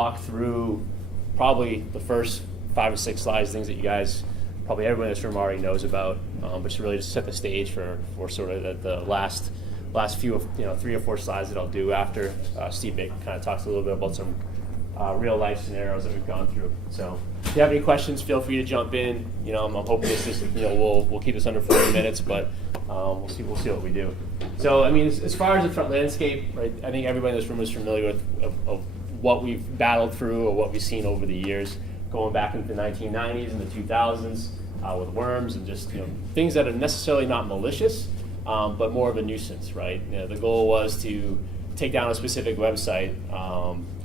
walk through probably the first 5 or 6 slides, things that you guys, probably everyone in this room already knows about, but just really just set the stage for sort of the last few, 3 or 4 slides that I'll do after Steve kind of talks a little bit about some real life scenarios that we've gone through. So if you have any questions, feel free to jump in. I'm hoping this is, we'll keep this under 40 minutes, but we'll see what we do. So I mean, as far as the front landscape, right, I think everybody in this room is familiar with of what we've battled through or what we've seen over the years, going back into the 1990s and the 2000s with worms and just things that are necessarily not malicious, but more of a nuisance, right? The goal was to take down a specific website,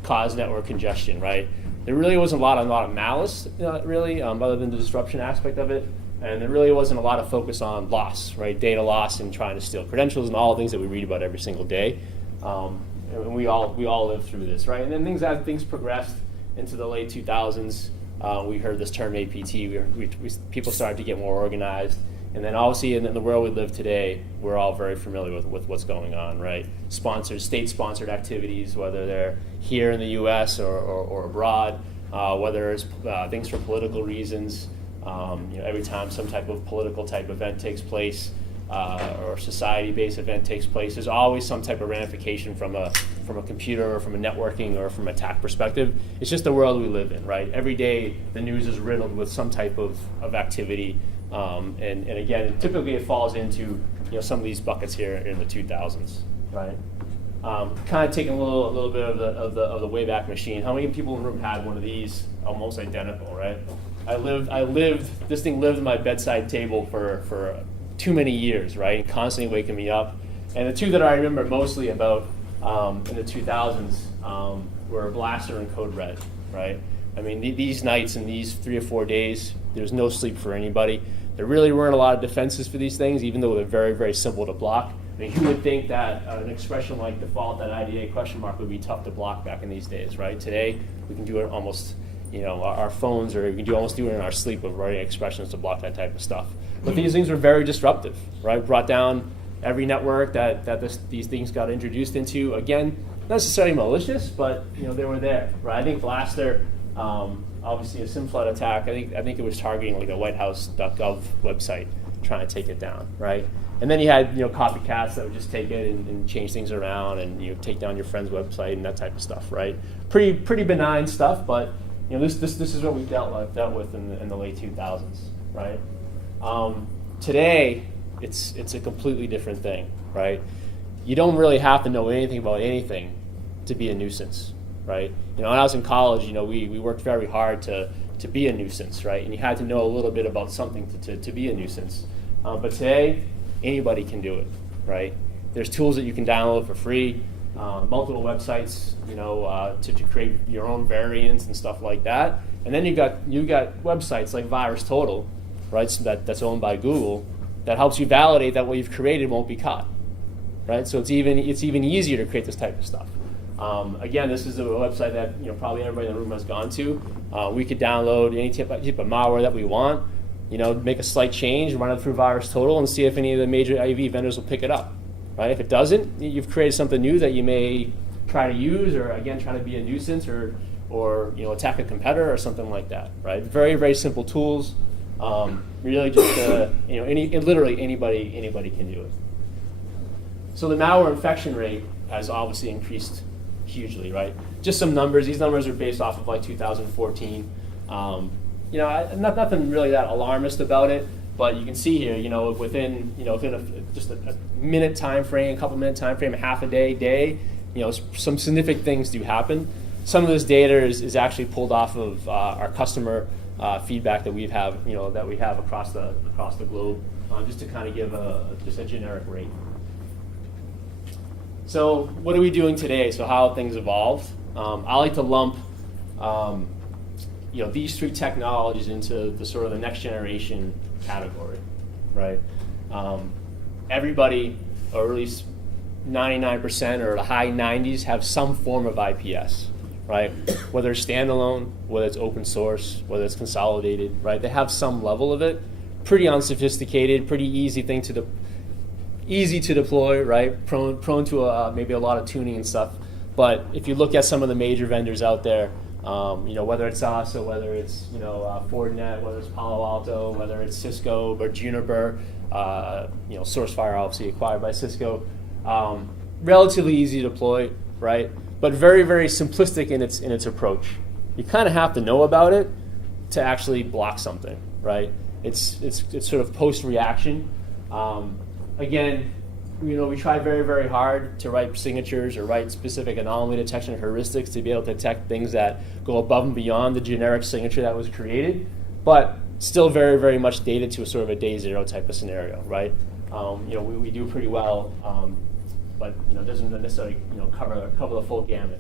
cause network congestion, right? There really wasn't a lot of malice, really, other than the disruption aspect of it, and there really wasn't a lot of focus on loss, right? Data loss and trying to steal credentials and all the things that we read about every single day. And we all lived through this, right? And then as things progressed into the late 2000s, we heard this term APT. People started to get more organized. And then obviously in the world we live today, we're all very familiar with what's going on, right? State-sponsored activities, whether they're here in the U.S. or abroad, whether it's things for political reasons. Every time some type of political type event takes place or society-based event takes place, there's always some type of ramification from a computer or from a networking or from an attack perspective. It's just the world we live in, right? Every day the news is riddled with some type of activity. And again, typically it falls into some of these buckets here in the 2000s, right? Kind of taking a little bit of the Wayback Machine. How many people in the room had one of these almost identical, right? This thing lived in my bedside table for too many years, right? Constantly waking me up. And the two that I remember mostly about in the 2000s were Blaster and Code Red, right? I mean, these nights and these 3 or 4 days, there's no sleep for anybody. There really weren't a lot of defenses for these things, even though they're very, very simple to block. I mean, who would think that an expression like default, that IDA question mark, would be tough to block back in these days, right? Today, we can do it almost, our phones, or we can almost do it in our sleep with writing expressions to block that type of stuff. But these things were very disruptive, right? Brought down every network that these things got introduced into. Again, not necessarily malicious, but they were there, right? I think Blaster, obviously a SIM flood attack, I think it was targeting like a whitehouse.gov website, trying to take it down, right? And then you had copycats that would just take it and change things around and take down your friend's website and that type of stuff, right? Pretty benign stuff, but this is what we dealt with in the late 2000s, right? Today it's a completely different thing, right? You don't really have to know anything about anything to be a nuisance, right? When I was in college, we worked very hard to be a nuisance, right? And you had to know a little bit about something to be a nuisance. But today, anybody can do it, right? There's tools that you can download for free, multiple websites, to create your own variants and stuff like that. And then you got websites like VirusTotal, right? So that's owned by Google, that helps you validate that what you've created won't be caught, right? So it's even easier to create this type of stuff. Again, this is a website that probably everybody in the room has gone to. We could download any type of malware that we want, make a slight change, run it through VirusTotal, and see if any of the major AV vendors will pick it up. Right? If it doesn't, you've created something new that you may try to use, or again try to be a nuisance, or attack a competitor or something like that. Right? Very, very simple tools. Really, just literally anybody can do it. So the malware infection rate has obviously increased hugely, right? Just some numbers. These numbers are based off of like 2014. Nothing really that alarmist about it, but you can see here, within just a minute time frame, a couple minute time frame, a half a day, some significant things do happen. Some of this data is actually pulled off of our customer feedback that we have across the globe, just to kind of give just a generic rate. So what are we doing today? So how have things evolved? I like to lump these 3 technologies into the sort of the next generation category, right? Everybody, or at least 99% or the high 90s, have some form of IPS, right? Whether it's standalone, whether it's open source, whether it's consolidated, right? They have some level of it. Pretty unsophisticated, pretty easy to deploy, right? Prone to maybe a lot of tuning and stuff. But if you look at some of the major vendors out there, Whether it's us or whether it's Fortinet, whether it's Palo Alto, whether it's Cisco or Juniper, SourceFire obviously acquired by Cisco. Relatively easy to deploy, right? But very, very simplistic in its approach. You kind of have to know about it to actually block something, right? It's sort of post-reaction. Again, we try very, very hard to write signatures or write specific anomaly detection heuristics to be able to detect things that go above and beyond the generic signature that was created, but still very, very much dated to a sort of a day zero type of scenario, right? We do pretty well, but it doesn't necessarily cover the full gamut.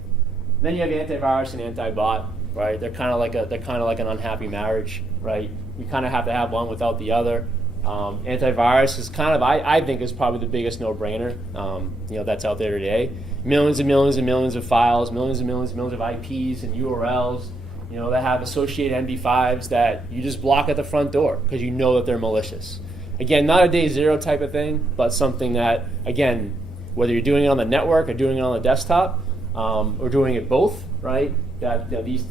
And then you have antivirus and anti-bot, right? They're kind of like an unhappy marriage, right? You kind of have to have one without the other. Antivirus is kind of, I think, is probably the biggest no-brainer that's out there today. Millions and millions and millions of files, millions and millions and millions of IPs and URLs, that have associated MD5s that you just block at the front door because you know that they're malicious. Again, not a day zero type of thing, but something that, again, whether you're doing it on the network or doing it on the desktop or doing it both, right? That these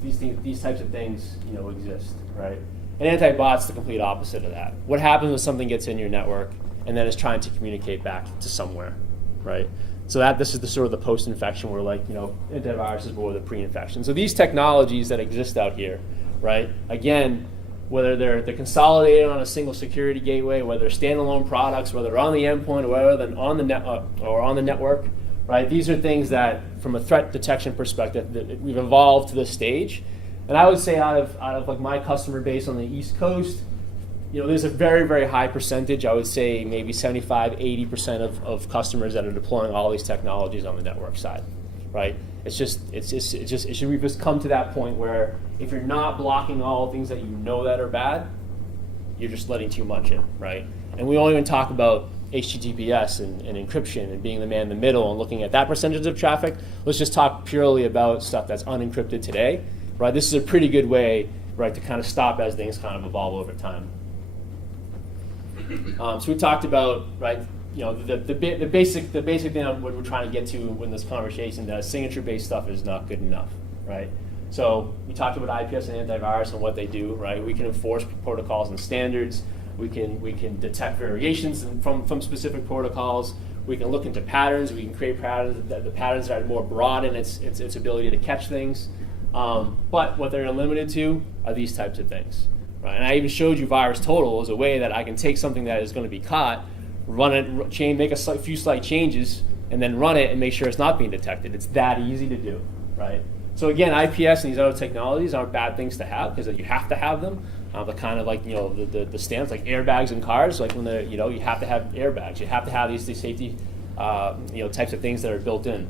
types of things exist, right? And anti-bot's the complete opposite of that. What happens when something gets in your network and then is trying to communicate back to somewhere, right? So this is the sort of the post-infection where antivirus is more the pre-infection. So these technologies that exist out here, right? Again, whether they're consolidated on a single security gateway, whether they're standalone products, whether they're on the endpoint or whether they're on the network, right? These are things that, from a threat detection perspective, that we've evolved to this stage. And I would say out of my customer base on the East Coast, there's a very, very high percentage. I would say maybe 75-80% of customers that are deploying all these technologies on the network side, right? We've just come to that point where if you're not blocking all things that that are bad, you're just letting too much in, right? And we won't even talk about HTTPS and encryption and being the man in the middle and looking at that percentage of traffic. Let's just talk purely about stuff that's unencrypted today. Right, this is a pretty good way, right, to kind of stop as things kind of evolve over time. So we talked about, right, the basic thing we're trying to get to in this conversation, that signature-based stuff is not good enough, right? So we talked about IPS and antivirus and what they do, right? We can enforce protocols and standards. We can detect variations from specific protocols. We can look into patterns. We can create patterns. The patterns that are more broad in its ability to catch things. But what they're limited to are these types of things, right? And I even showed you virus total as a way that I can take something that is going to be caught, run it, make a few slight changes, and then run it and make sure it's not being detected. It's that easy to do, right? So again, IPS and these other technologies aren't bad things to have because you have to have them. But kind of like the stance, like airbags in cars, like when you have to have airbags. You have to have these safety types of things that are built in.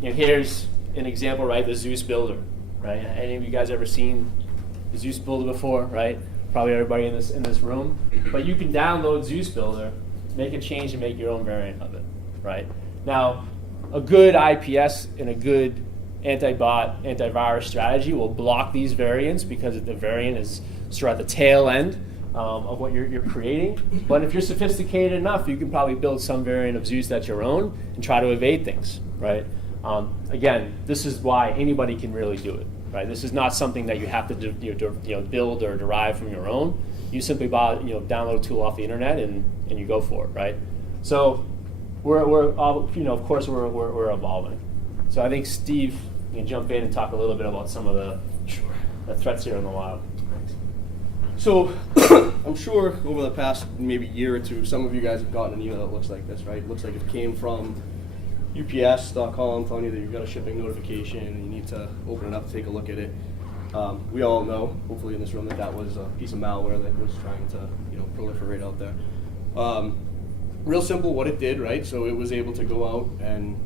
Here's an example, right? The Zeus builder, right? Any of you guys ever seen the Zeus builder before, right? Probably everybody in this room. But you can download Zeus builder, make a change, and make your own variant of it, right? Now, a good IPS and a good anti-bot, antivirus strategy will block these variants because the variant is sort of at the tail end of what you're creating. But if you're sophisticated enough, you can probably build some variant of Zeus that's your own and try to evade things, right? Again, this is why anybody can really do it, right? This is not something that you have to build or derive from your own. You simply download a tool off the internet and you go for it, right? So we're of course we're evolving. So I think Steve, you can jump in and talk a little bit about some of the threats here in the wild. So I'm sure over the past maybe year or two, some of you guys have gotten an email that looks like this, right? It looks like it came from UPS.com telling you that you've got a shipping notification and you need to open it up to take a look at it. We all know, hopefully in this room, that was a piece of malware that was trying to proliferate out there. Real simple what it did, right? So it was able to go out and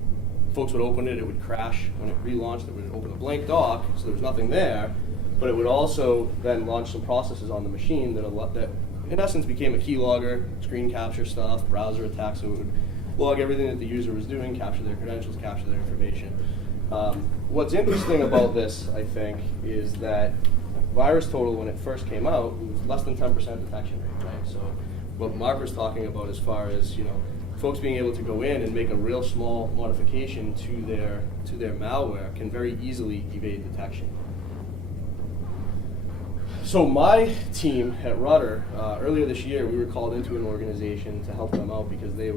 folks would open it, it would crash. When it relaunched, it would open a blank dock, so there was nothing there. But it would also then launch some processes on the machine that in essence became a keylogger, screen capture stuff, browser attacks. So it would log everything that the user was doing, capture their credentials, capture their information. What's interesting about this, I think, is that virus total, when it first came out, it was less than 10% detection rate, right? So what Mark was talking about as far as folks being able to go in and make a real small modification to their malware can very easily evade detection. So my team at Rudder, earlier this year, we were called into an organization to help them out because they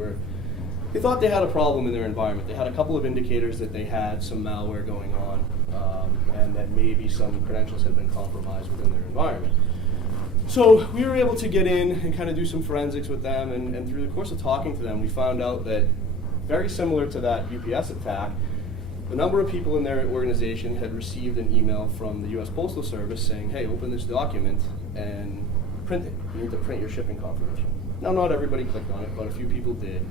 thought they had a problem in their environment. They had a couple of indicators that they had some malware going on, and that maybe some credentials had been compromised within their environment. So we were able to get in and kind of do some forensics with them, and through the course of talking to them, we found out that very similar to that UPS attack, a number of people in their organization had received an email from the U.S. Postal Service saying, hey, open this document and print it. You need to print your shipping confirmation. Now, not everybody clicked on it, but a few people did.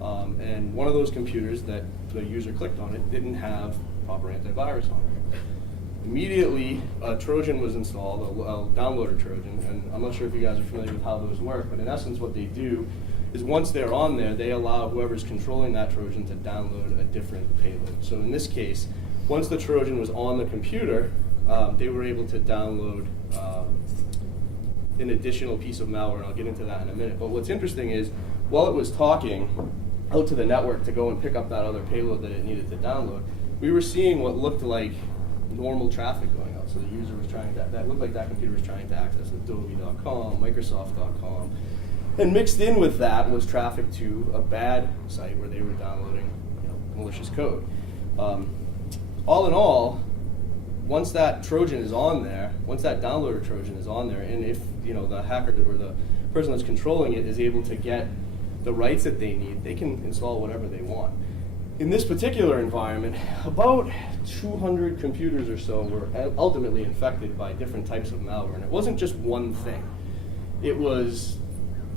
And one of those computers that the user clicked on it didn't have proper antivirus on it. Immediately, a Trojan was installed, a downloader Trojan, and I'm not sure if you guys are familiar with how those work, but in essence what they do is once they're on there, they allow whoever's controlling that Trojan to download a different payload. So in this case, once the Trojan was on the computer, they were able to download an additional piece of malware, and I'll get into that in a minute. But what's interesting is, while it was talking out to the network to go and pick up that other payload that it needed to download, we were seeing what looked like normal traffic going out. So the user was trying that looked like that computer was trying to access Adobe.com, Microsoft.com. And mixed in with that was traffic to a bad site where they were downloading malicious code. All in all, once that Trojan is on there, once that downloader Trojan is on there, and if the hacker or the person that's controlling it is able to get the rights that they need, they can install whatever they want. In this particular environment, about 200 computers or so were ultimately infected by different types of malware. And it wasn't just one thing. It was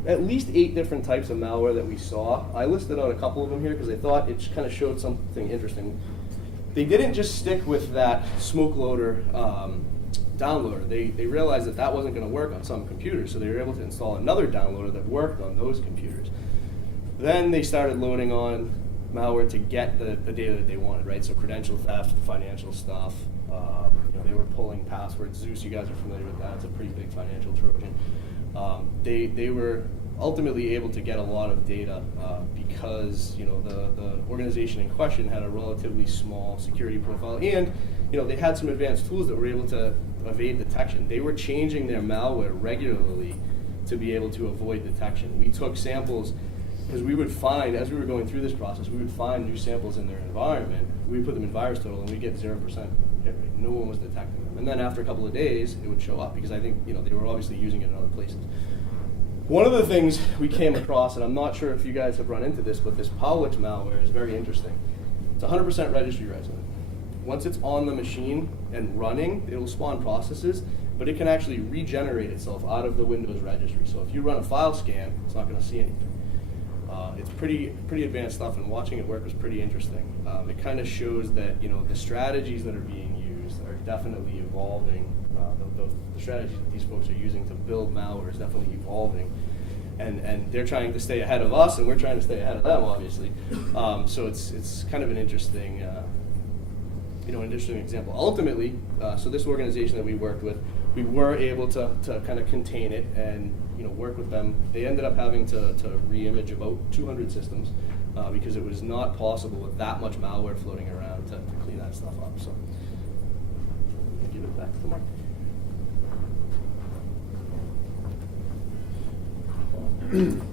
at least 8 different types of malware that we saw. I listed out a couple of them here because I thought it kind of showed something interesting. They didn't just stick with that smoke loader downloader. They realized that that wasn't going to work on some computers, so they were able to install another downloader that worked on those computers. Then they started loading on malware to get the data that they wanted, right? So credential theft, financial stuff. They were pulling passwords. Zeus, you guys are familiar with that. It's a pretty big financial Trojan. They were ultimately able to get a lot of data because the organization in question had a relatively small security profile, and they had some advanced tools that were able to evade detection. They were changing their malware regularly to be able to avoid detection. We took samples because we would find, as we were going through this process, we would find new samples in their environment. We put them in VirusTotal, and we get 0% hit rate. No one was detecting them. And then after a couple of days, it would show up because I think they were obviously using it in other places. One of the things we came across, and I'm not sure if you guys have run into this, but this Powlix malware is very interesting. It's 100% registry resident. Once it's on the machine and running, it'll spawn processes, but it can actually regenerate itself out of the Windows registry. So if you run a file scan, it's not going to see anything. It's pretty advanced stuff, and watching it work was pretty interesting. It kind of shows that the strategies that are being used are definitely evolving. The strategies that these folks are using to build malware is definitely evolving, and they're trying to stay ahead of us, and we're trying to stay ahead of them, obviously. So it's kind of an interesting an interesting example. Ultimately, so this organization that we worked with, we were able to kind of contain it and work with them. They ended up having to re-image about 200 systems because it was not possible with that much malware floating around to clean that stuff up. So I'll give it back to Mark.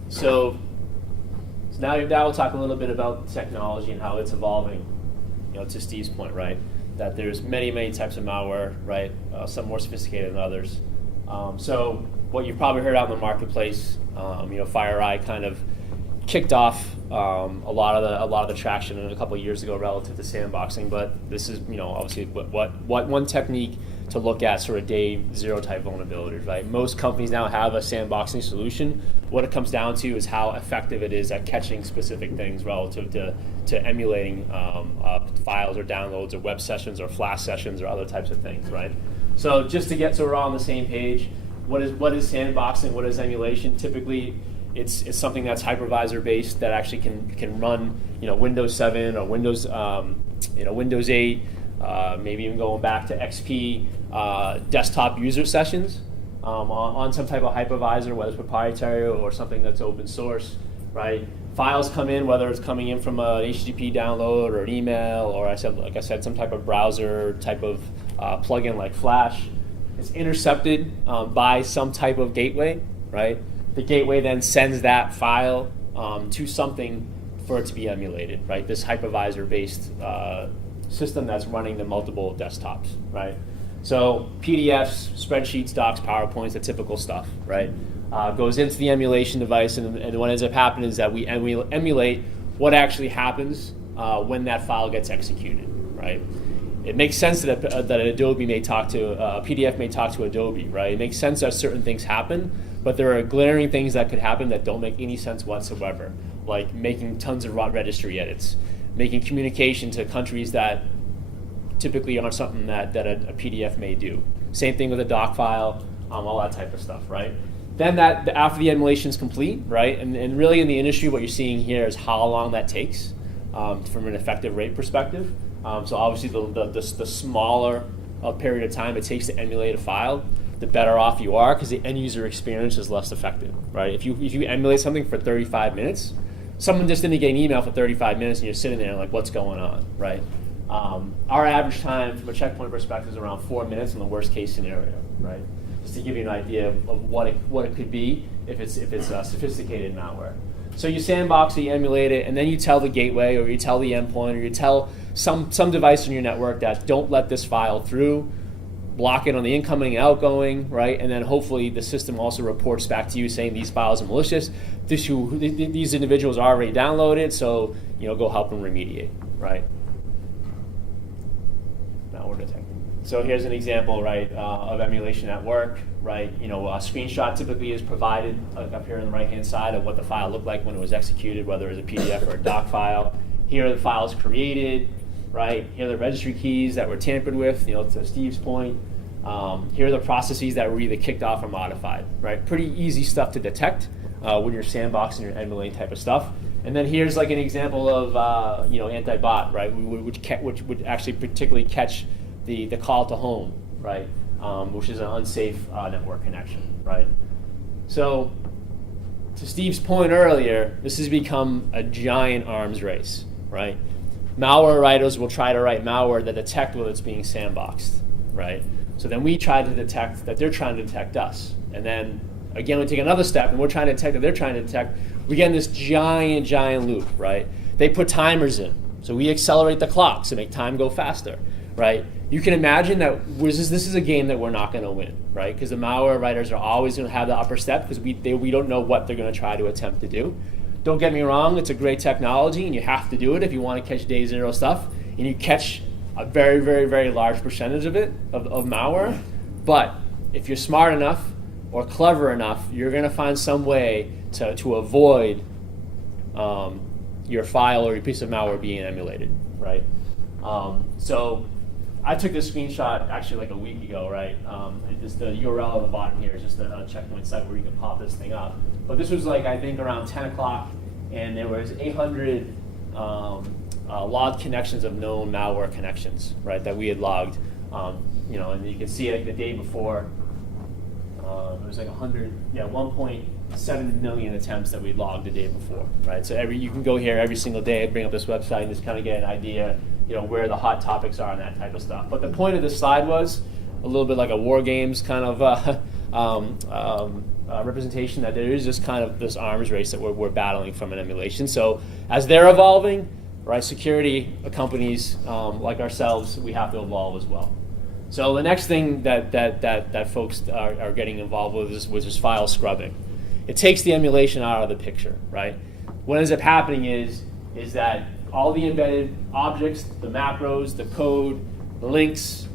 So now we'll talk a little bit about technology and how it's evolving. To Steve's point, right? That there's many types of malware, right? Some more sophisticated than others. So what you've probably heard out in the marketplace, FireEye kind of kicked off a lot of the traction a couple of years ago relative to sandboxing. But this is obviously what one technique to look at sort of day zero type vulnerabilities, right? Most companies now have a sandboxing solution. What it comes down to is how effective it is at catching specific things relative to emulating files or downloads or web sessions or flash sessions or other types of things, right? So just to get so we're all on the same page, what is sandboxing? What is emulation? Typically, it's something that's hypervisor based that actually can run Windows 7 or Windows Windows 8. Maybe even going back to XP desktop user sessions on some type of hypervisor, whether it's proprietary or something that's open source, right? files come in, whether it's coming in from an HTTP download or an email, or like I said, some type of browser type of plugin like Flash. It's intercepted by some type of gateway, right? The gateway then sends that file to something for it to be emulated, right? This hypervisor-based system that's running the multiple desktops, right? So PDFs, spreadsheets, docs, PowerPoints, the typical stuff, right? Goes into the emulation device, and what ends up happening is that we emulate what actually happens when that file gets executed, right? It makes sense that an Adobe may talk to, a PDF may talk to Adobe, right? It makes sense that certain things happen, but there are glaring things that could happen that don't make any sense whatsoever, like making tons of raw registry edits, making communication to countries that typically aren't something that a PDF may do. Same thing with a doc file, all that type of stuff, right? Then after the emulation is complete, right, and really in the industry what you're seeing here is how long that takes from an effective rate perspective. So obviously the smaller a period of time it takes to emulate a file, the better off you are, because the end user experience is less effective, right? If you emulate something for 35 minutes, someone just didn't get an email for 35 minutes and you're sitting there like, what's going on, right? Our average time from a checkpoint perspective is around 4 minutes in the worst case scenario, right? Just to give you an idea of what it could be if it's sophisticated malware. So you sandbox it, you emulate it, and then you tell the gateway, or you tell the endpoint, or you tell some device in your network that don't let this file through, block it on the incoming and outgoing, right? And then hopefully the system also reports back to you saying these files are malicious. These individuals are already downloaded, so go help them remediate, right? Now we're detecting. So here's an example, right, of emulation at work, right? A screenshot typically is provided up here on the right-hand side of what the file looked like when it was executed, whether it was a PDF or a doc file. Here are the files created, right? Here are the registry keys that were tampered with, to Steve's point. Here are the processes that were either kicked off or modified, right? Pretty easy stuff to detect when you're sandboxing or emulating type of stuff. And then here's like an example of, anti-bot, right? Which would actually particularly catch the call to home, right? Which is an unsafe network connection, right? So to Steve's point earlier, this has become a giant arms race, right? Malware writers will try to write malware that detect whether it's being sandboxed, right? So then we try to detect that they're trying to detect us. And then again, we take another step and we're trying to detect that they're trying to detect. We get in this giant loop, right? They put timers in. So we accelerate the clock to make time go faster, right? You can imagine that this is a game that we're not going to win, right? Because the malware writers are always going to have the upper step because we don't know what they're going to try to attempt to do. Don't get me wrong, it's a great technology and you have to do it if you want to catch day zero stuff, and you catch a very, very, very large percentage of it, of malware. But if you're smart enough or clever enough, you're going to find some way to avoid your file or your piece of malware being emulated, right? So I took this screenshot actually like a week ago, right? The URL on the bottom here is just a checkpoint site where you can pop this thing up. But this was like, I think, around 10 o'clock, and there was 800 logged connections of known malware connections, right, that we had logged. And you can see it the day before. It was like 1.7 million attempts that we logged the day before, right? So you can go here every single day, bring up this website, and just kind of get an idea, where the hot topics are and that type of stuff. But the point of this slide was a little bit like a war games kind of representation that there is just kind of this arms race that we're battling from an emulation. So as they're evolving, right, security companies like ourselves, we have to evolve as well. So the next thing that folks are getting involved with is file scrubbing. It takes the emulation out of the picture, right? What ends up happening is that all the embedded objects, the macros, the code, the links,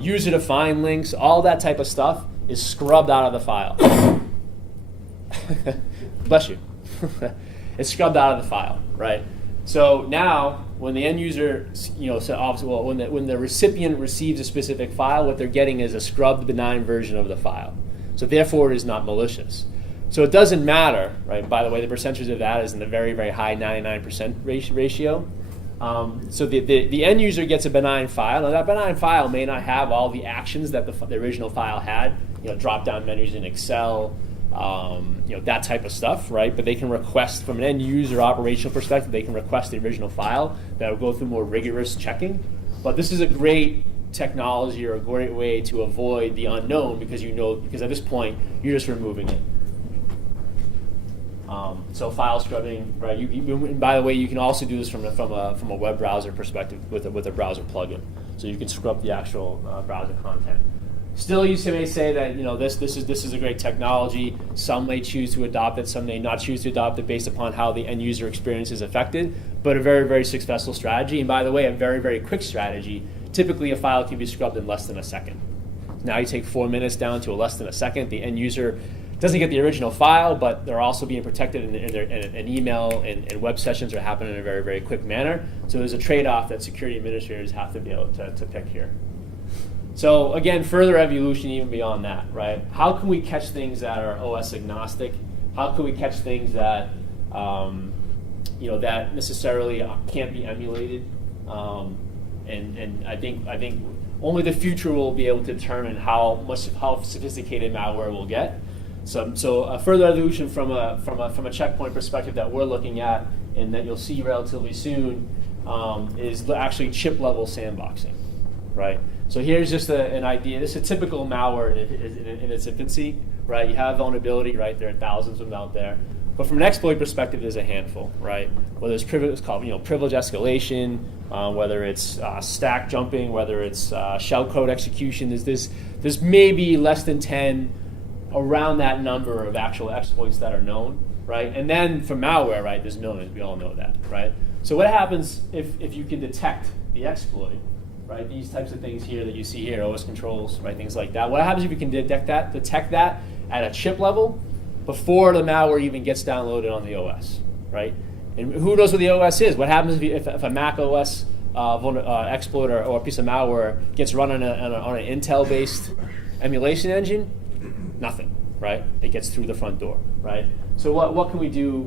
user-defined links, all that type of stuff is scrubbed out of the file. Bless you. It's scrubbed out of the file, right? So now, when the end user, when the recipient receives a specific file, what they're getting is a scrubbed, benign version of the file. So therefore, it is not malicious. So it doesn't matter, right? By the way, the percentage of that is in the very, very high 99% ratio. So the end user gets a benign file, and that benign file may not have all the actions that the original file had. Drop-down menus in Excel, that type of stuff, right? But they can request, from an end user operational perspective, they can request the original file that will go through more rigorous checking. But this is a great technology or a great way to avoid the unknown because because at this point you're just removing it. So file scrubbing, right? And by the way, you can also do this from a web browser perspective with a browser plugin. So you can scrub the actual browser content. Still, you may say that this is a great technology. Some may choose to adopt it, some may not choose to adopt it based upon how the end user experience is affected. But a very, very successful strategy, and by the way, a very, very quick strategy. Typically, a file can be scrubbed in less than a second. Now you take 4 minutes down to less than a second. The end user doesn't get the original file, but they're also being protected in email and web sessions are happening in a very, very quick manner. So there's a trade-off that security administrators have to be able to pick here. So again, further evolution even beyond that, right? How can we catch things that are OS agnostic? How can we catch things that that necessarily can't be emulated? And I think only the future will be able to determine how sophisticated malware will get. So a further evolution from a checkpoint perspective that we're looking at and that you'll see relatively soon is actually chip level sandboxing, right? So here's just an idea. This is a typical malware in its infancy, right? You have vulnerability, right? There are thousands of them out there. But from an exploit perspective, there's a handful, right? Whether it's privilege escalation, whether it's stack jumping, whether it's shellcode execution, there's maybe less than 10 around that number of actual exploits that are known, right? And then for malware, right, there's millions. We all know that, right? So what happens if you can detect the exploit, right? These types of things here that you see here, OS controls, right? Things like that. What happens if you can detect that at a chip level before the malware even gets downloaded on the OS, right? And who knows what the OS is? What happens if a Mac OS exploit or a piece of malware gets run on an Intel-based emulation engine? Nothing, right? It gets through the front door, right? So what can we do?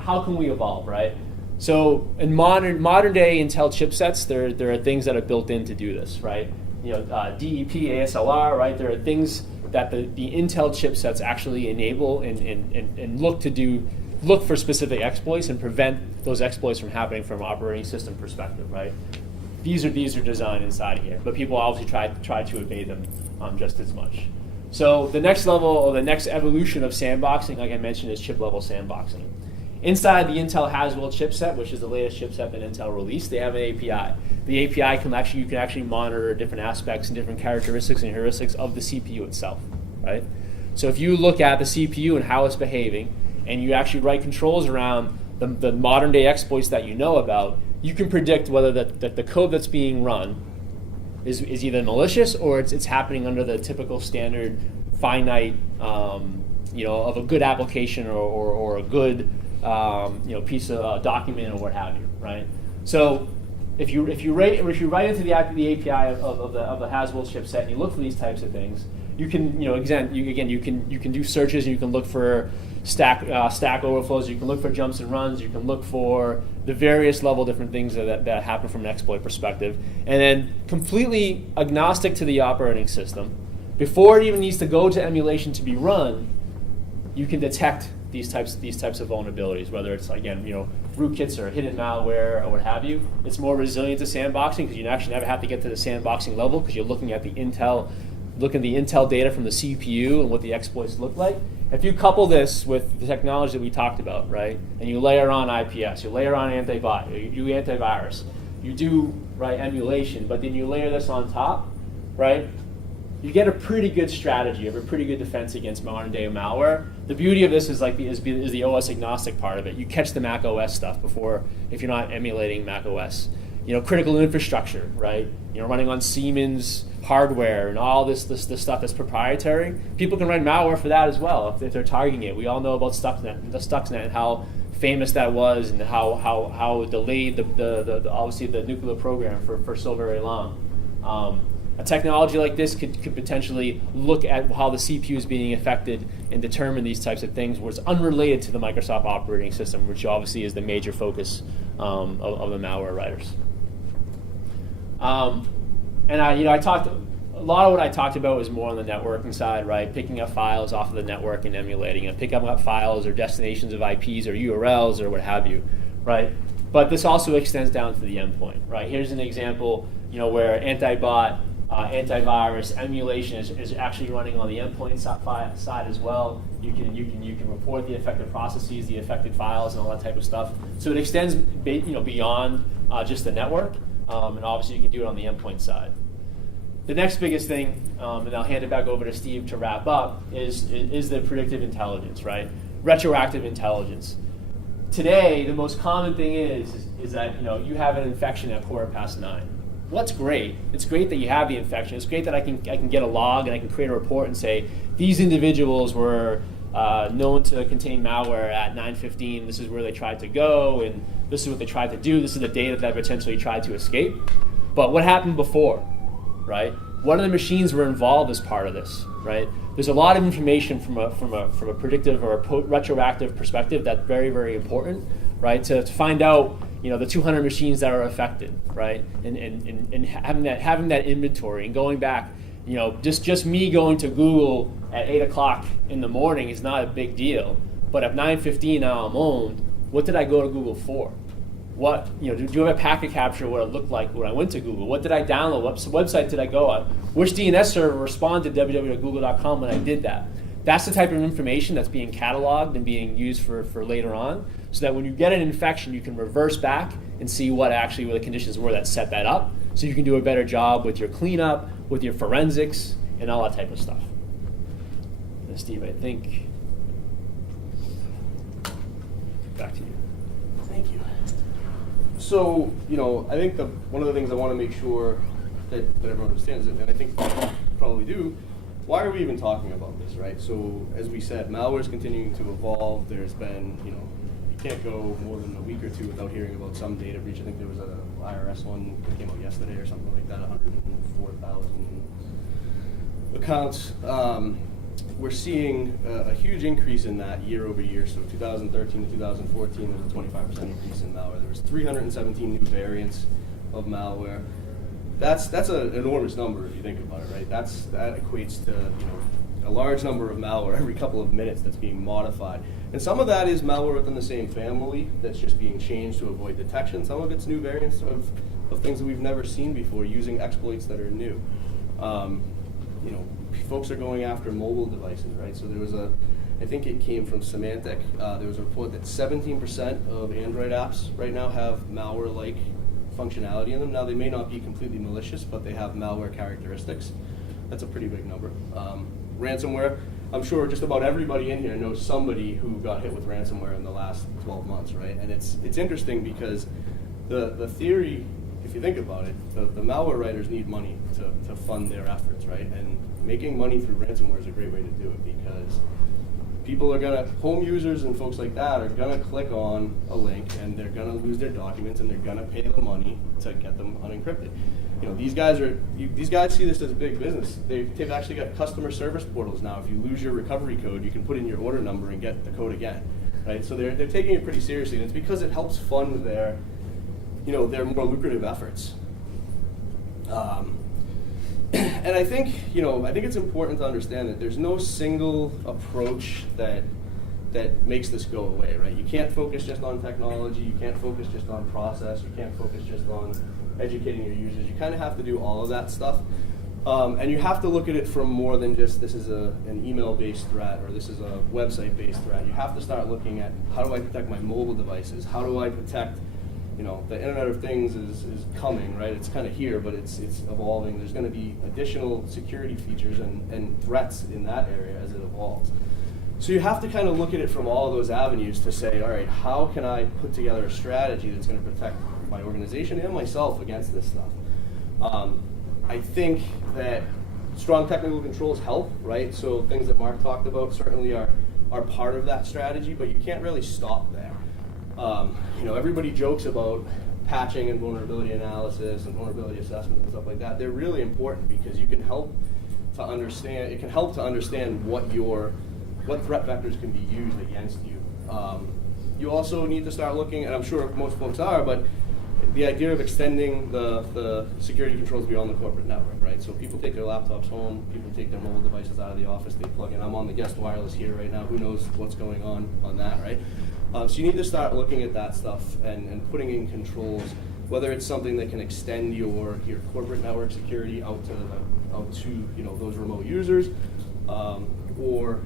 How can we evolve, right? So in modern day Intel chipsets, there are things that are built in to do this, right? DEP, ASLR, right? There are things that the Intel chipsets actually enable and look for specific exploits and prevent those exploits from happening from an operating system perspective, right? These are designed inside of here, but people obviously try to evade them just as much. So the next level or the next evolution of sandboxing, like I mentioned, is chip level sandboxing. Inside the Intel Haswell chipset, which is the latest chipset that Intel released, they have an API. The API you can actually monitor different aspects and different characteristics and heuristics of the CPU itself, right? So if you look at the CPU and how it's behaving, and you actually write controls around the modern day exploits that you know about, you can predict whether the code that's being run is either malicious or it's happening under the typical standard finite, of a good application or a good piece of document or what have you, right? So if you write into the API of the Haswell chipset and you look for these types of things, you can you can do searches and you can look for stack overflows, you can look for jumps and runs, you can look for the various level different things that happen from an exploit perspective, and then completely agnostic to the operating system, before it even needs to go to emulation to be run, you can detect these types of vulnerabilities, whether it's rootkits or hidden malware or what have you. It's more resilient to sandboxing because you actually never have to get to the sandboxing level because you're looking at the Intel data from the CPU and what the exploits look like. If you couple this with the technology that we talked about, right, and you layer on IPS, you layer on antivirus, you do antivirus, you do emulation, but then you layer this on top, right, you get a pretty good strategy, a pretty good defense against modern day malware. The beauty of this is the OS agnostic part of it. You catch the Mac OS stuff before, if you're not emulating Mac OS. Critical infrastructure, right? Running on Siemens hardware and all this stuff that's proprietary. People can write malware for that as well if they're targeting it. We all know about Stuxnet and how famous that was and how it delayed the obviously the nuclear program for so very long. A technology like this could potentially look at how the CPU is being affected and determine these types of things where it's unrelated to the Microsoft operating system, which obviously is the major focus of the malware writers. And I talked lot of what I talked about was more on the networking side, right? Picking up files off of the network and emulating it, picking up files or destinations of IPs or URLs or what have you, right? But this also extends down to the endpoint, right? Here's an example, where anti-bot, antivirus emulation is actually running on the endpoint side as well. You can report the affected processes, the affected files, and all that type of stuff. So it extends, beyond just the network, and obviously you can do it on the endpoint side. The next biggest thing, and I'll hand it back over to Steve to wrap up, is the predictive intelligence, right? Retroactive intelligence. Today, the most common thing is that you have an infection at 9:15. Well, that's great. It's great that you have the infection. It's great that I can get a log and I can create a report and say these individuals were known to contain malware at 9:15. This is where they tried to go, and this is what they tried to do. This is the data that potentially tried to escape. But what happened before, right? What other machines were involved as part of this, right? There's a lot of information from a predictive or a retroactive perspective that's very, very important, right? To find out, the 200 machines that are affected, right? And having that inventory and going back, just me going to Google at 8 o'clock in the morning is not a big deal. But at 9:15 now I'm owned. What did I go to Google for? What, do you have a packet capture what it looked like when I went to Google? What did I download? What website did I go on? Which DNS server responded to www.google.com when I did that? That's the type of information that's being cataloged and being used for later on, so that when you get an infection, you can reverse back and see what the conditions were that set that up, so you can do a better job with your cleanup, with your forensics, and all that type of stuff. And Steve, I think, back to you. Thank you. So, I think one of the things I want to make sure that everyone understands, and I think you probably do, why are we even talking about this, right? So, as we said, malware is continuing to evolve. There's been, you can't go more than a week or two without hearing about some data breach. I think there was an IRS one that came out yesterday or something like that, 104,000 accounts. We're seeing a huge increase in that year over year. So 2013 to 2014, there was a 25% increase in malware. There was 317 new variants of malware. That's an enormous number if you think about it, right? That equates to a large number of malware every couple of minutes that's being modified. And some of that is malware within the same family that's just being changed to avoid detection. Some of it's new variants of things that we've never seen before using exploits that are new. Folks are going after mobile devices, right? So there was I think it came from Symantec. There was a report that 17% of Android apps right now have malware-like functionality in them. Now, they may not be completely malicious, but they have malware characteristics. That's a pretty big number. Ransomware, I'm sure just about everybody in here knows somebody who got hit with ransomware in the last 12 months, right? And it's interesting because the theory, if you think about it, the malware writers need money to fund their efforts, right? And making money through ransomware is a great way to do it, because people are home users and folks like that are gonna click on a link and they're gonna lose their documents and they're gonna pay the money to get them unencrypted. These guys see this as a big business. They've actually got customer service portals now. If you lose your recovery code, you can put in your order number and get the code again, right? So they're taking it pretty seriously, and it's because it helps fund their more lucrative efforts. And I think it's important to understand that there's no single approach that makes this go away, right? You can't focus just on technology. You can't focus just on process. You can't focus just on educating your users. You kind of have to do all of that stuff. And you have to look at it from more than just this is an email-based threat or this is a website-based threat. You have to start looking at, how do I protect my mobile devices? How do I protect, the Internet of Things is coming, right? It's kind of here, but it's evolving. There's going to be additional security features and threats in that area as it evolves. So you have to kind of look at it from all of those avenues to say, all right, how can I put together a strategy that's going to protect my organization and myself against this stuff? I think that strong technical controls help, right? So things that Mark talked about certainly are part of that strategy, but you can't really stop there. Everybody jokes about patching and vulnerability analysis and vulnerability assessment and stuff like that. They're really important because you can help to understand. It can help to understand what threat vectors can be used against you. You also need to start looking, and I'm sure most folks are, but the idea of extending the security controls beyond the corporate network, right? So people take their laptops home, people take their mobile devices out of the office, they plug in. I'm on the guest wireless here right now. Who knows what's going on that, right? So you need to start looking at that stuff and putting in controls, whether it's something that can extend your corporate network security out to those remote users, or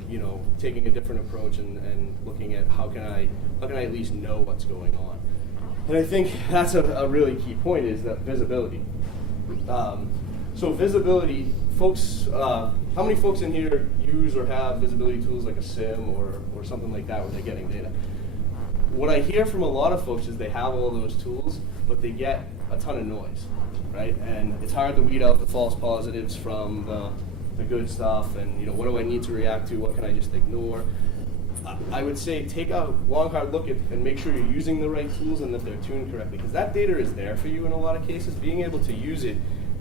taking a different approach and looking at how can I at least know what's going on. And I think that's a really key point, is that visibility. So visibility, folks, how many folks in here use or have visibility tools like a SIM or something like that where they're getting data? What I hear from a lot of folks is they have all those tools, but they get a ton of noise, right? And it's hard to weed out the false positives from the good stuff, and what do I need to react to? What can I just ignore? I would say take a long, hard look at and make sure you're using the right tools and that they're tuned correctly, because that data is there for you in a lot of cases. Being able to use it,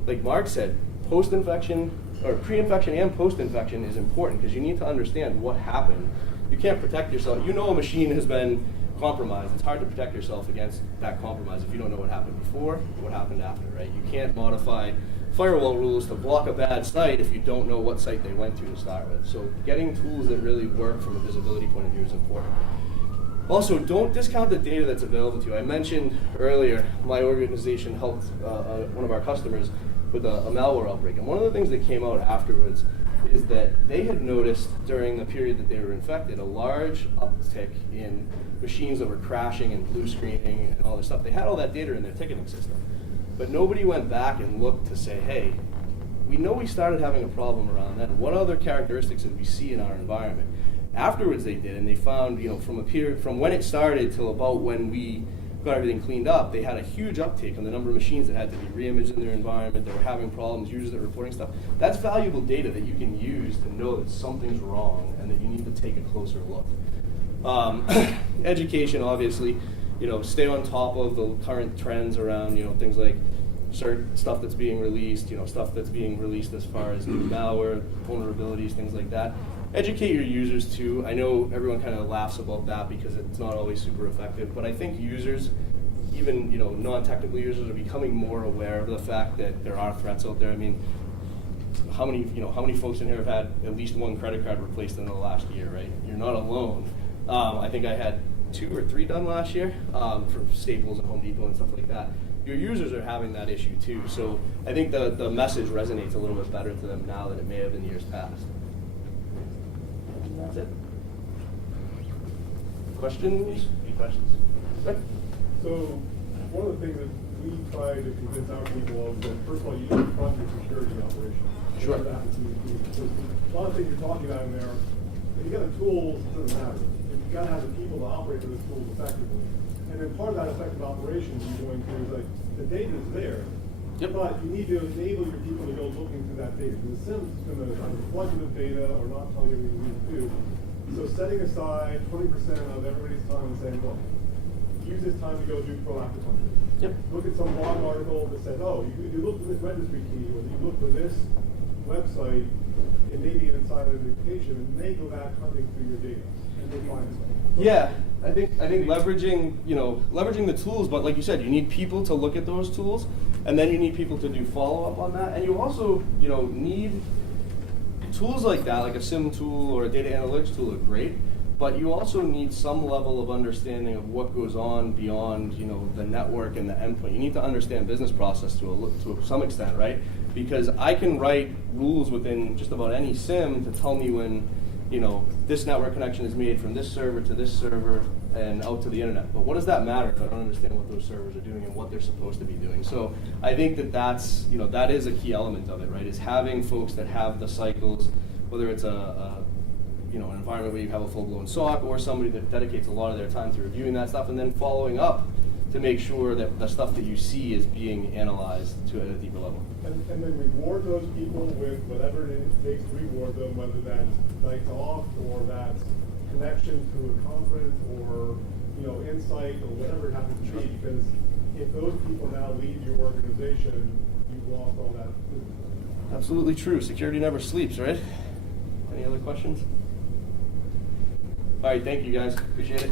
like Mark said, post-infection or pre-infection and post-infection is important, because you need to understand what happened. You can't protect yourself. A machine has been compromised. It's hard to protect yourself against that compromise if you don't know what happened before, what happened after, right? You can't modify firewall rules to block a bad site if you don't know what site they went to start with. So getting tools that really work from a visibility point of view is important. Also, don't discount the data that's available to you. I mentioned earlier my organization helped one of our customers with a malware outbreak. And one of the things that came out afterwards is that they had noticed during the period that they were infected a large uptick in machines that were crashing and blue screening and all this stuff. They had all that data in their ticketing system. But nobody went back and looked to say, hey, we know we started having a problem around then. What other characteristics did we see in our environment? Afterwards they did, and they found, from when it started till about when we got everything cleaned up, they had a huge uptake on the number of machines that had to be re-imaged in their environment, that were having problems, users that were reporting stuff. That's valuable data that you can use to know that something's wrong and that you need to take a closer look. Education, obviously. Stay on top of the current trends around, things like certain stuff that's being released, stuff that's being released as far as new malware, vulnerabilities, things like that. Educate your users too. I know everyone kind of laughs about that because it's not always super effective, but I think users, even non-technical users, are becoming more aware of the fact that there are threats out there. I mean, how many folks in here have had at least one credit card replaced in the last year, right? You're not alone. I think I had 2 or 3 done last year from Staples and Home Depot and stuff like that. Your users are having that issue too. So I think the message resonates a little bit better to them now than it may have in years past. And that's it. Questions? Any questions? Good. So one of the things that we try to convince our people of is that, first of all, you need to fund your security operation. Sure. So a lot of things you're talking about in there, if you got the tools, it doesn't matter. You've got to have the people to operate those tools effectively. And then part of that effective operation you're going through is like the data is there, Yep. but you need to enable your people to go looking through that data. Because the SIM is going to either flood you with data or not tell you what you need to do. So setting aside 20% of everybody's time and saying, look, use this time to go do proactive hunting. Yep. Look at some blog article that says, oh, you look for this registry key, or you look for this website, it may be an insider notification, and they go back hunting through your data, and they find something. Yeah, I think leveraging the tools, but like you said, you need people to look at those tools, and then you need people to do follow up on that, and you also need tools like that, like a SIM tool or a data analytics tool are great, but you also need some level of understanding of what goes on beyond the network and the endpoint. You need to understand business process to some extent, right? Because I can write rules within just about any SIM to tell me when this network connection is made from this server to this server and out to the internet. But what does that matter if I don't understand what those servers are doing and what they're supposed to be doing? So I think that's that is a key element of it, right? Is having folks that have the cycles, whether it's an environment where you have a full-blown SOC or somebody that dedicates a lot of their time to reviewing that stuff and then following up to make sure that the stuff that you see is being analyzed to at a deeper level. And then reward those people with whatever it takes to reward them, whether that's nights off or that's connection to a conference or insight or whatever it happens to be. Because if those people now leave your organization, you've lost all that business. Absolutely true. Security never sleeps, right? Any other questions? All right, thank you guys. Appreciate it.